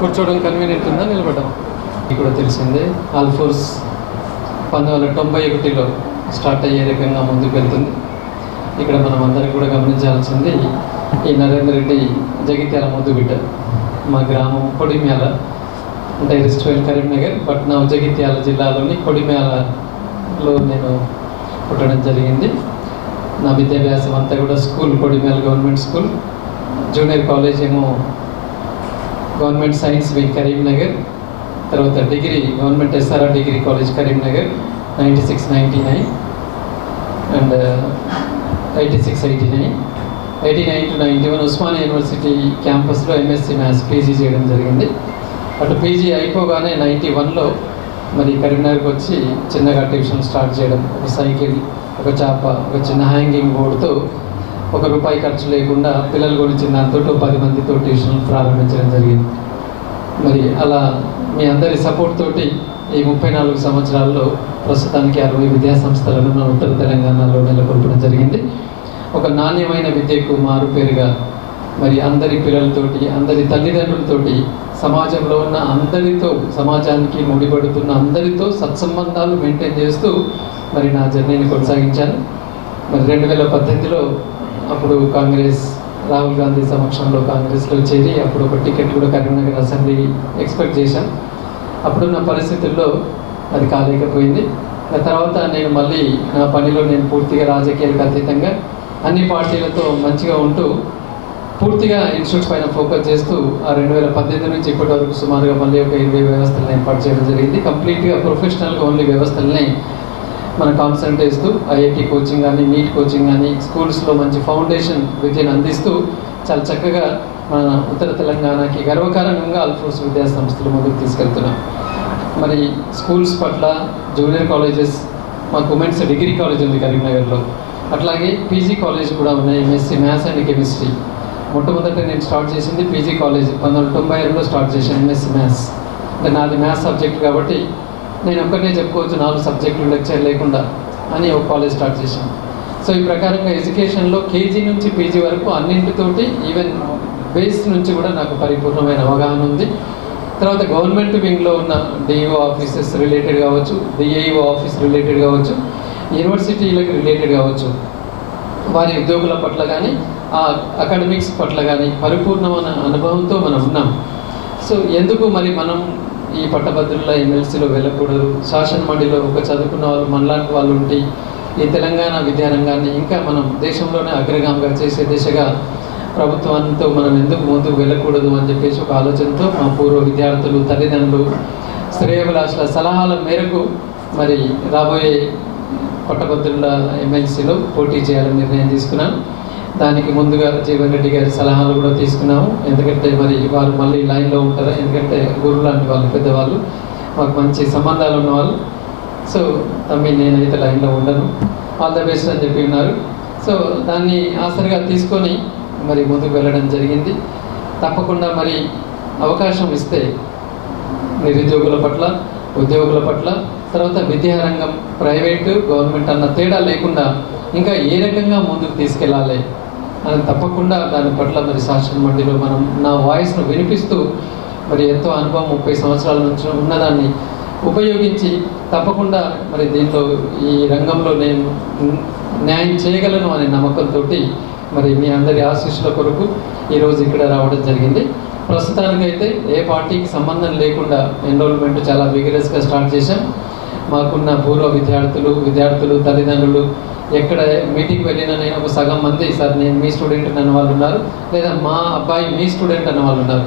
కూర్చోవడం కన్వీనియంట్ ఉందా? నిలబడడం. ఇది కూడా తెలిసిందే. ఆల్ఫోర్స్ పంతొమ్మిది వందల తొంభై ఒకటిలో స్టార్ట్ అయ్యే రకంగా ముందుకు వెళ్తుంది. ఇక్కడ మనం అందరం కూడా గమనించాల్సింది ఈ నరేందర్ రెడ్డి జగిత్యాల ముద్దు బిడ్డ మా గ్రామం కొడిమ్యాల అంటే రిస్ట్వెల్ కరీంనగర్ బట్ నా జగిత్యాల జిల్లాలోని కొడిమ్యాలలో నేను పుట్టడం జరిగింది. నా విద్యాభ్యాసం అంతా కూడా school Kodimial government school. Junior college ఏమో గవర్నమెంట్ సైన్స్ వింగ్ కరీంనగర్ తర్వాత degree government SRR degree college Karimnagar ninety six ninety nine and uh, eighty six eighty nine. Eighty nine to ninety one Osmania university క్యాంపస్లో MSc maths PG చేయడం జరిగింది. అటు PG అయిపోగానే ninety వన్లో మరి కరీంనగర్కి వచ్చి చిన్నగా ట్యూషన్ స్టార్ట్ చేయడం ఒక సైకిల్ ఒక చేప ఒక చిన్న హ్యాంగింగ్ బోర్డుతో ఒక రూపాయి ఖర్చు లేకుండా పిల్లలు గురించి దాంతో పది మందితో ట్యూషన్ ప్రారంభించడం జరిగింది. మరి అలా మీ అందరి సపోర్ట్ తోటి ఈ ముప్పై నాలుగు సంవత్సరాల్లో ప్రస్తుతానికి అరవై విద్యా సంస్థలను మన ఉత్తర తెలంగాణలో నెలకొల్పడం జరిగింది. ఒక నాణ్యమైన విద్యకు మారు పేరుగా మరి అందరి పిల్లలతోటి అందరి తల్లిదండ్రులతోటి సమాజంలో ఉన్న అందరితో సమాజానికి ముడిపడుతున్న అందరితో సత్సంబంధాలు మెయింటైన్ చేస్తూ మరి నా జర్నీని కొనసాగించాను. మరి రెండు వేల పద్దెనిమిదిలో అప్పుడు కాంగ్రెస్ రాహుల్ గాంధీ సమక్షంలో కాంగ్రెస్లో చేరి అప్పుడు ఒక టికెట్ కూడా కరీంనగర్ అసెంబ్లీ ఎక్స్పెక్ట్ చేశాను అప్పుడున్న పరిస్థితుల్లో అది కాలేకపోయింది. ఆ తర్వాత నేను మళ్ళీ నా పనిలో నేను పూర్తిగా రాజకీయాలకు అతీతంగా అన్ని పార్టీలతో మంచిగా ఉంటూ పూర్తిగా ఇన్స్టిట్యూట్ పైన ఫోకస్ చేస్తూ ఆ రెండు వేల పద్దెనిమిది నుంచి ఇప్పటి వరకు సుమారుగా మళ్ళీ ఒక ఇరవై వ్యవస్థలను ఏర్పాటు చేయడం జరిగింది. కంప్లీట్గా ప్రొఫెషనల్గా ఓన్లీ వ్యవస్థలని మన కాన్సన్ట్రేట్ చేస్తూ ఐఐటి కోచింగ్ కానీ నీట్ కోచింగ్ కానీ స్కూల్స్లో మంచి ఫౌండేషన్ విద్యను అందిస్తూ చాలా చక్కగా మన ఉత్తర తెలంగాణకి గర్వకారణంగా అల్ఫోర్స్ విద్యా సంస్థలు ముందుకు తీసుకెళ్తున్నాం. మరి స్కూల్స్ పట్ల జూనియర్ కాలేజెస్ మాకు ఉమెన్స్ డిగ్రీ కాలేజ్ ఉంది కరీంనగర్లో. అట్లాగే పీజీ కాలేజ్ కూడా ఉన్నాయి ఎంఎస్సీ మ్యాథ్స్ అండ్ కెమిస్ట్రీ మొట్టమొదట నేను స్టార్ట్ చేసింది పీజీ కాలేజ్ పంతొమ్మిది వందల తొంభై ఏడులో స్టార్ట్ చేశాను ఎంఎస్సీ మ్యాథ్స్ అంటే నాది మ్యాథ్స్ సబ్జెక్ట్ కాబట్టి నేను ఒక్కటే చెప్పుకోవచ్చు నాలుగు సబ్జెక్టులు లెక్చర్ లేకుండా అని ఒక కాలేజ్ స్టార్ట్ చేశాను. సో ఈ ప్రకారంగా ఎడ్యుకేషన్లో కేజీ నుంచి పీజీ వరకు అన్నింటితోటి ఈవెన్ బేస్ నుంచి కూడా నాకు పరిపూర్ణమైన అవగాహన ఉంది. తర్వాత గవర్నమెంట్ వింగ్లో ఉన్న డిఈఓ ఆఫీసెస్ రిలేటెడ్ కావచ్చు డిఐఓ ఆఫీస్ రిలేటెడ్ కావచ్చు యూనివర్సిటీలకు రిలేటెడ్ కావచ్చు. వారి ఉద్యోగుల పట్ల కానీ ఆ అకాడమిక్స్ పట్ల కానీ పరిపూర్ణమైన అనుభవంతో మనం ఉన్నాం. సో ఎందుకు మరి మనం ఈ పట్టభద్రుల ఎమ్మెల్సీలో వెళ్ళకూడదు. శాసన మండలిలో ఒక చదువుకున్న వాళ్ళు మనలాంటి వాళ్ళు ఉంటే ఈ తెలంగాణ విద్యారంగాన్ని ఇంకా మనం దేశంలోనే అగ్రగామిగా చేసే దిశగా ప్రభుత్వంతో మనం ఎందుకు ముందుకు వెళ్ళకూడదు అని చెప్పేసి ఒక ఆలోచనతో మా పూర్వ విద్యార్థులు తల్లిదండ్రులు శ్రేయభిలాషుల సలహాల మేరకు మరి రాబోయే పట్టభద్రుల ఎమ్మెల్సీలో పోటీ చేయాలని నిర్ణయం తీసుకున్నాను. దానికి ముందుగా జీవన్ రెడ్డి గారి సలహాలు కూడా తీసుకున్నాము. ఎందుకంటే మరి వారు మళ్ళీ లైన్లో ఉంటారు. ఎందుకంటే గురువు లాంటి వాళ్ళు పెద్దవాళ్ళు. మాకు మంచి సంబంధాలు ఉన్నవాళ్ళు. సో తమ్మి నేనైతే లైన్లో ఉండను. ఆల్ ద బెస్ట్ అని చెప్పి ఉన్నారు. సో దాన్ని ఆసరిగా తీసుకొని మరి ముందుకు వెళ్ళడం జరిగింది. తప్పకుండా మరి అవకాశం ఇస్తే నిరుద్యోగుల పట్ల ఉద్యోగుల పట్ల తర్వాత విద్యారంగం ప్రైవేటు గవర్నమెంట్ అన్న తేడా లేకుండా ఇంకా ఏ రకంగా ముందుకు తీసుకెళ్ళాలి అని తప్పకుండా దాని పట్ల మరి సాక్షన్ మండిలో మనం నా వాయిస్ను వినిపిస్తూ మరి ఎంతో అనుభవం ముప్పై సంవత్సరాల నుంచి ఉన్నదాన్ని ఉపయోగించి తప్పకుండా మరి దీంట్లో ఈ రంగంలో నేను న్యాయం చేయగలను అనే నమ్మకంతో మరి మీ అందరి ఆశీస్సుల కొరకు ఈరోజు ఇక్కడ రావడం జరిగింది. ప్రస్తుతానికైతే ఏ పార్టీకి సంబంధం లేకుండా ఎన్రోల్మెంట్ చాలా విగరస్గా స్టార్ట్ చేశాం. మాకున్న పూర్వ విద్యార్థులు విద్యార్థులు తల్లిదండ్రులు ఎక్కడ మీటింగ్ వెళ్ళినా నేను ఒక సగం మంది సార్ నేను మీ స్టూడెంట్ అన్న వాళ్ళు ఉన్నారు. లేదా మా అబ్బాయి మీ స్టూడెంట్ అన్న వాళ్ళు ఉన్నారు.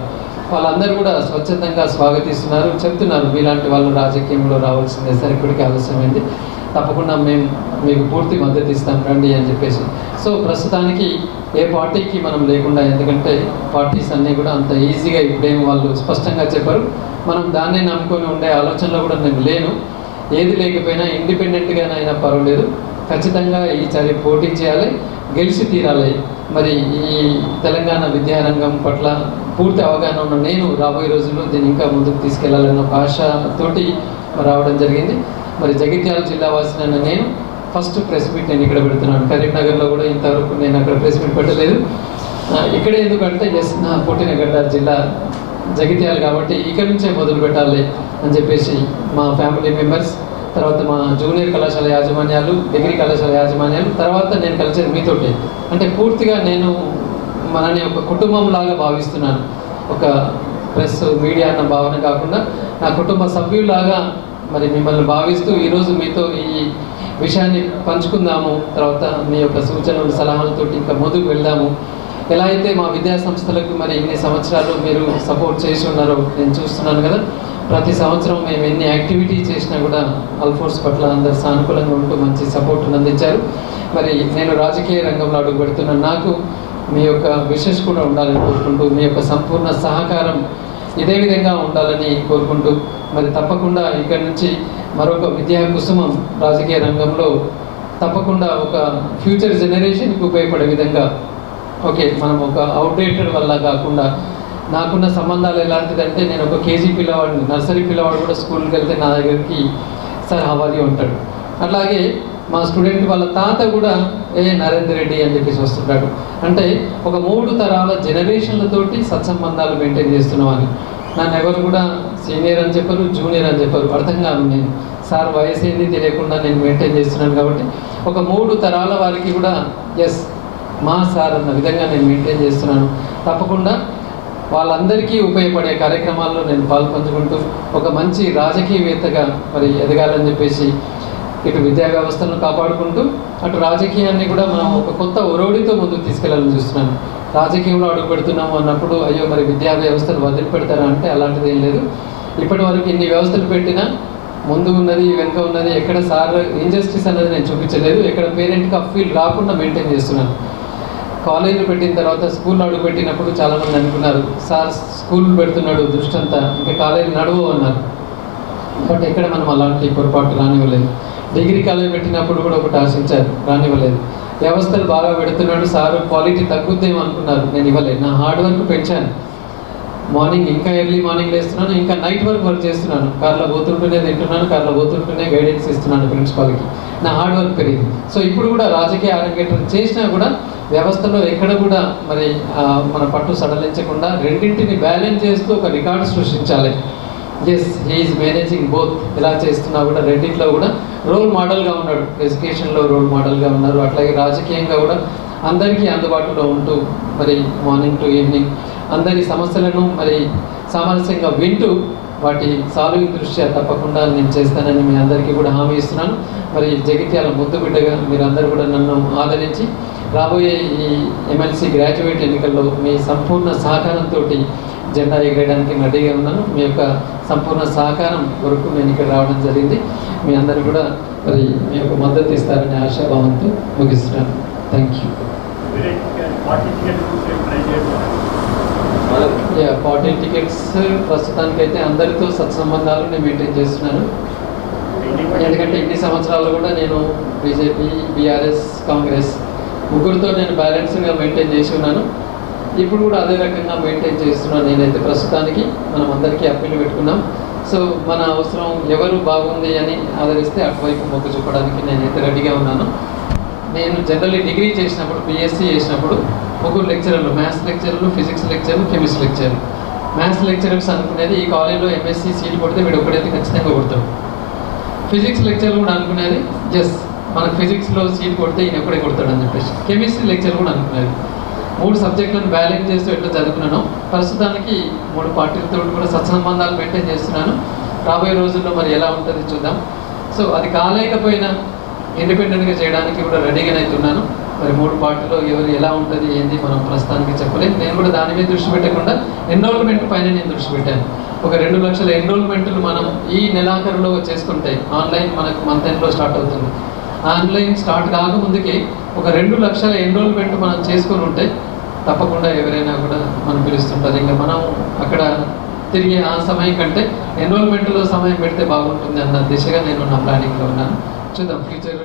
వాళ్ళందరూ కూడా స్వచ్ఛందంగా స్వాగతిస్తున్నారు చెప్తున్నారు మీలాంటి వాళ్ళు రాజకీయంలో రావాల్సిందే సార్ ఇప్పటికీ ఆలస్యమైంది. తప్పకుండా మేము మీకు పూర్తి మద్దతు ఇస్తాం రండి అని చెప్పేసి. సో ప్రస్తుతానికి ఏ పార్టీకి మనం లేకుండా ఎందుకంటే పార్టీస్ అన్నీ కూడా అంత ఈజీగా ఇప్పుడేం వాళ్ళు స్పష్టంగా చెప్పరు. మనం దాన్నే నమ్ముకొని ఉండే ఆలోచనలో కూడా నేను లేను. ఏది లేకపోయినా ఇండిపెండెంట్గానైనా పర్వాలేదు. ఖచ్చితంగా ఈసారి పోటీ చేయాలి గెలిచి తీరాలి. మరి ఈ తెలంగాణ విద్యారంగం పట్ల పూర్తి అవగాహన ఉన్న నేను రాబోయే రోజుల్లో దీన్ని ఇంకా ముందుకు తీసుకెళ్ళాలన్న ఒక ఆశతోటి రావడం జరిగింది. మరి జగిత్యాల జిల్లా వాసినైన నేను ఫస్ట్ ప్రెస్ మీట్ నేను ఇక్కడ పెడుతున్నాను. కరీంనగర్లో కూడా ఇంతవరకు నేను అక్కడ ప్రెస్ మీట్ పెట్టలేదు. ఇక్కడ ఇక్కడే ఎందుకంటే ఎస్ నా పుట్టిన గడ్డ జిల్లా జగిత్యాలు కాబట్టి ఇక్కడ నుంచే మొదలు పెట్టాలి అని చెప్పేసి మా ఫ్యామిలీ మెంబర్స్ తర్వాత మా జూనియర్ కళాశాల యాజమాన్యాలు డిగ్రీ కళాశాల యాజమాన్యాలు తర్వాత నేను కలిసేది మీతోటే. అంటే పూర్తిగా నేను మనని ఒక కుటుంబం లాగా భావిస్తున్నాను. ఒక ప్రెస్ మీడియా అన్న భావన కాకుండా నా కుటుంబ సభ్యులాగా మరి మిమ్మల్ని భావిస్తూ ఈరోజు మీతో ఈ విషయాన్ని పంచుకుందాము తర్వాత మీ యొక్క సూచనలు సలహాలతో ఇంకా ముందుకు వెళ్దాము. ఎలా అయితే మా విద్యా సంస్థలకు మరి ఇన్ని సంవత్సరాలు మీరు సపోర్ట్ చేసి ఉన్నారో నేను చూస్తున్నాను కదా. ప్రతి సంవత్సరం మేము ఎన్ని యాక్టివిటీ చేసినా కూడా అల్ఫోర్స్ పట్ల అందరు సానుకూలంగా ఉంటూ మంచి సపోర్ట్ను అందించారు. మరి నేను రాజకీయ రంగంలో అడుగు పెడుతున్న నాకు మీ యొక్క విషెస్ కూడా ఉండాలని కోరుకుంటూ మీ యొక్క సంపూర్ణ సహకారం ఇదే విధంగా ఉండాలని కోరుకుంటూ మరి తప్పకుండా ఇక్కడి నుంచి మరొక విద్యా కుసుమం రాజకీయ రంగంలో తప్పకుండా ఒక ఫ్యూచర్ జనరేషన్కి ఉపయోగపడే విధంగా ఓకే మనం ఒక అవుట్డేటెడ్ వల్ల కాకుండా నాకున్న సంబంధాలు ఎలాంటిదంటే నేను ఒక కేజీ పిల్లవాడిని నర్సరీ పిల్లవాడు కూడా స్కూల్కి వెళ్తే నా దగ్గరికి సార్ హవాలి ఉంటాడు అట్లాగే మా స్టూడెంట్ వాళ్ళ తాత కూడా ఏ నరేందర్ రెడ్డి అని చెప్పేసి వస్తుంటాడు. అంటే ఒక మూడు తరాల జనరేషన్లతోటి సత్సంబంధాలు మెయింటైన్ చేస్తున్నామని నన్ను ఎవరు కూడా సీనియర్ అని చెప్పరు జూనియర్ అని చెప్పరు అర్థం కాదు నేను. సార్ వయసు ఏంది తెలియకుండా నేను మెయింటైన్ చేస్తున్నాను కాబట్టి ఒక మూడు తరాల వారికి కూడా ఎస్ మా సార్ అన్న విధంగా నేను మెయింటైన్ చేస్తున్నాను. తప్పకుండా వాళ్ళందరికీ ఉపయోగపడే కార్యక్రమాల్లో నేను పాల్పంచుకుంటూ ఒక మంచి రాజకీయవేత్తగా మరి ఎదగాలని చెప్పేసి ఇటు విద్యా వ్యవస్థను కాపాడుకుంటూ అటు రాజకీయాన్ని కూడా మనం ఒక కొత్త ఒరవడితో ముందుకు తీసుకెళ్ళాలని చూస్తున్నాను. రాజకీయంలో అడుగు పెడుతున్నాము అన్నప్పుడు అయ్యో మరి విద్యా వ్యవస్థను వదిలిపెడతారా? అంటే అలాంటిది ఏం లేదు. ఇప్పటి వరకు ఇన్ని వ్యవస్థలు పెట్టినా ముందు ఉన్నది వెనుక ఉన్నది ఎక్కడ సార్ ఇంజస్టిస్ అనేది నేను చూపించలేదు. ఎక్కడ పేరెంట్కి ఆ ఫీల్ రాకుండా మెయింటైన్ చేస్తున్నాను. కాలేజీలు పెట్టిన తర్వాత స్కూల్ అడుగు పెట్టినప్పుడు చాలామంది అనుకున్నారు సార్ స్కూల్ పెడుతున్నాడు దృష్టంతా ఇంకా కాలేజీ నడువు అన్నారు. బట్ ఎక్కడ మనం అలాంటి పొరపాటు రానివ్వలేదు. డిగ్రీ కాలేజ్ పెట్టినప్పుడు కూడా ఒకటి ఆశించారు రానివ్వలేదు. వ్యవస్థలు బాగా పెడుతున్నాడు సారు క్వాలిటీ తగ్గుద్దేమో అనుకున్నారు. నేను ఇవ్వలేదు నా హార్డ్ వర్క్ పెంచాను. మార్నింగ్ ఇంకా ఎర్లీ మార్నింగ్ లేస్తున్నాను ఇంకా నైట్ వర్క్ వర్క్ చేస్తున్నాను. కార్లో పోతుంటూనే తింటున్నాను కార్లో పోతుంటూనే గైడెన్స్ ఇస్తున్నాను ప్రిన్సిపాల్కి. నా హార్డ్ వర్క్ పెరిగింది. సో ఇప్పుడు కూడా రాజకీయ అరంగేట్రం చేసినా కూడా వ్యవస్థలో ఎక్కడ కూడా మరి మన పట్టు సడలించకుండా రెండింటిని బ్యాలెన్స్ చేస్తూ ఒక రికార్డు సృష్టించాలి. ఎస్ హీఈస్ మేనేజింగ్ బోత్ ఇలా చేస్తున్నా కూడా రెండింటిలో కూడా రోల్ మోడల్గా ఉన్నాడు. ఎడ్యుకేషన్లో రోల్ మోడల్గా ఉన్నారు. అట్లాగే రాజకీయంగా కూడా అందరికీ అందుబాటులో ఉంటూ మరి మార్నింగ్ టు ఈవినింగ్ అందరి సమస్యలను మరి సామరస్యంగా వింటూ వాటి సాల్వింగ్ దృష్ట్యా తప్పకుండా నేను చేస్తానని మీ అందరికీ కూడా హామీ ఇస్తున్నాను. మరి జగిత్యాల ముద్దు బిడ్డగా మీరందరూ కూడా నన్ను ఆదరించి రాబోయే ఈ ఎమ్మెల్సీ గ్రాడ్యుయేట్ ఎన్నికల్లో మీ సంపూర్ణ సహకారంతో జెండా ఎగడానికి రెడీగా ఉన్నాను. మీ యొక్క సంపూర్ణ సహకారం వరకు నేను ఇక్కడ రావడం జరిగింది. మీ అందరూ కూడా మరి మీ యొక్క మద్దతు ఇస్తారనే ఆశాభావంతో ముగిస్తున్నాను. Thank you party forty tickets ప్రస్తుతానికైతే అందరితో సత్సంబంధాలు నేను మెయింటైన్ చేస్తున్నాను. ఎందుకంటే ఇన్ని సంవత్సరాలు కూడా నేను బీజేపీ బీఆర్ఎస్ కాంగ్రెస్ ముగ్గురితో నేను బ్యాలెన్స్గా మెయింటైన్ చేసి ఉన్నాను. ఇప్పుడు కూడా అదే రకంగా మెయింటైన్ చేస్తున్నాను నేనైతే ప్రస్తుతానికి. మనం అందరికీ అప్పీల్ పెట్టుకున్నాం సో మన అవసరం ఎవరు బాగుంది అని ఆదరిస్తే అటువైపు మొగ్గు చూపడానికి నేనైతే రెడీగా ఉన్నాను. నేను జనరల్లీ డిగ్రీ చేసినప్పుడు పిఎస్సీ చేసినప్పుడు ముగ్గురు lecturers maths lecturers physics lecturers chemistry lecturer maths lecturers అనుకునేది ఈ కాలేజీలో ఎంఎస్సీ సీట్ కొడితే వీడు ఒకడైతే ఖచ్చితంగా కొడతాడు. ఫిజిక్స్ లెక్చర్ కూడా అనుకునేది జస్ట్ మనకు ఫిజిక్స్లో సీట్ కొడితే ఈయన ఎప్పుడే కొడతాడని చెప్పేసి. కెమిస్ట్రీ లెక్చర్ కూడా అనుకునేది మూడు సబ్జెక్టులను బ్యాలెన్స్ చేస్తూ ఎట్లా చదువుకున్నాను ప్రస్తుతానికి మూడు పార్టీలతో కూడా సత్సంబంధాలు మెయింటైన్ చేస్తున్నాను. రాబోయే రోజుల్లో మరి ఎలా ఉంటుంది చూద్దాం. సో అది కాలేకపోయినా ఇండిపెండెంట్గా చేయడానికి కూడా రెడీగా అవుతున్నాను మరి మూడు పార్టీలో ఎవరు ఎలా ఉంటుంది ఏంది మనం ప్రస్తుతానికి చెప్పలేం. నేను కూడా దాని మీద దృష్టి పెట్టకుండా ఎన్రోల్మెంట్ పైన నేను దృష్టి పెట్టాను. ఒక రెండు లక్షల ఎన్రోల్మెంట్లు మనం ఈ నెలాఖరులో చేసుకుంటే ఆన్లైన్ మనకు మంత్ ఎండ్లో స్టార్ట్ అవుతుంది. ఆన్లైన్ స్టార్ట్ కాకముందుకే ఒక రెండు లక్షల ఎన్రోల్మెంట్ మనం చేసుకొని ఉంటే తప్పకుండా ఎవరైనా కూడా మనం పిలుస్తుంటారు. ఇంకా మనం అక్కడ తిరిగి ఆ సమయం కంటే ఎన్రోల్మెంట్లో సమయం పెడితే బాగుంటుంది అన్న దిశగా నేను నా ప్లానింగ్లో ఉన్నాను. చూద్దాం ఫ్యూచర్